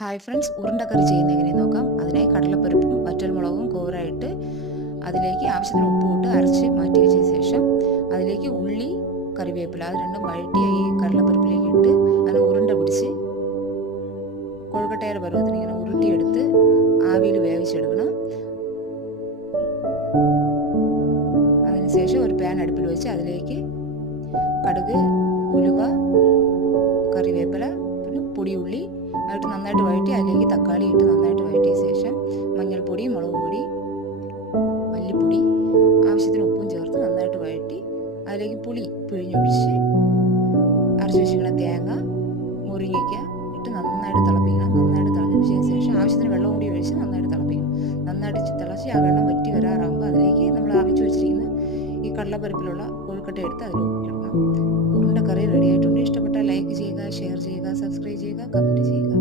Hi friends, ഉരുണ്ടക്കറി ചെയ്യുന്നത് എങ്ങനെയെന്ന് നോക്കാം. അതിനായി കടലപ്പരിപ്പും വറ്റൽമുളകും കൂറായിട്ട് അതിലേക്ക് ആവശ്യത്തിന് ഉപ്പും ഇട്ട് അരച്ച് മാറ്റി വെച്ച ശേഷം അതിലേക്ക് ഉള്ളി, കറിവേപ്പില അത് രണ്ടും വഴറ്റി ഈ കടലപ്പരിപ്പിലേക്ക് ഇട്ട് അതിനെ ഉരുണ്ട പിടിച്ച് കൊഴുക്കട്ടയുടെ പരുവത്തിന് ഇങ്ങനെ ഉരുട്ടിയെടുത്ത് ആവിയിൽ വേവിച്ചെടുക്കണം. അതിനുശേഷം ഒരു പാൻ അടുപ്പിൽ വെച്ച് അതിലേക്ക് കടുക്, ഉലുവ, കറിവേപ്പില, പിന്നെ പൊടിയുള്ളി ആയിട്ട് നന്നായിട്ട് വഴറ്റി അതിലേക്ക് തക്കാളി ഇട്ട് നന്നായിട്ട് വഴറ്റിയ ശേഷം മഞ്ഞൾപ്പൊടി, മുളക് പൊടി, മല്ലിപ്പൊടി, ആവശ്യത്തിന് ഉപ്പും ചേർത്ത് നന്നായിട്ട് വഴറ്റി അതിലേക്ക് പുളി പിഴിഞ്ഞൊഴിച്ച് അരച്ച് വെച്ചിരിക്കുന്ന തേങ്ങ, മുരിങ്ങയ്ക്ക ഇട്ട് നന്നായിട്ട് തിളപ്പിക്കണം. നന്നായിട്ട് തിളപ്പിച്ചതിന് ശേഷം ആവശ്യത്തിന് വെള്ളം കൂടി ഒഴിച്ച് നന്നായിട്ട് തിളപ്പിക്കണം. നന്നായിട്ട് തിളച്ച് ആ വെള്ളം വറ്റി വരാറാകുമ്പോൾ അതിലേക്ക് നമ്മൾ ആവിച്ച് വെച്ചിരിക്കുന്ന ഈ കടലപ്പരിപ്പിലുള്ള കൊഴുക്കട്ട എടുത്ത് അതിൽ ഇടണം. ഉരുണ്ട കറി റെഡി ആയിട്ടുണ്ട്. ഇഷ്ടപ്പെട്ടാൽ ലൈക്ക് ചെയ്യുക, ഷെയർ ചെയ്യുക, സബ്സ്ക്രൈബ് ചെയ്യുക, കമൻറ്റ് ചെയ്യുക.